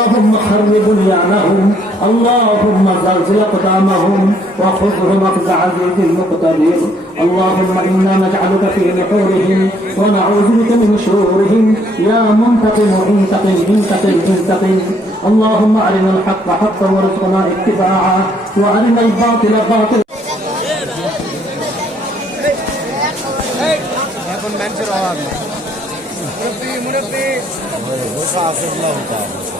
اللهم خرب بنيانهم اللهم زلزل اقدامهم وخذهم اخذ عزيز مقتدر اللهم انا نجعلك في نحورهم ونعوذ بك من شرورهم يا منتقم انتقم انتقم انتقم اللهم ارنا الحق حقا وارزقنا اتباعه وارنا الباطل باطلا مربي مربي الله تعالى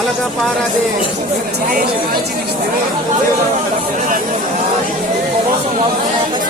அழக பாராது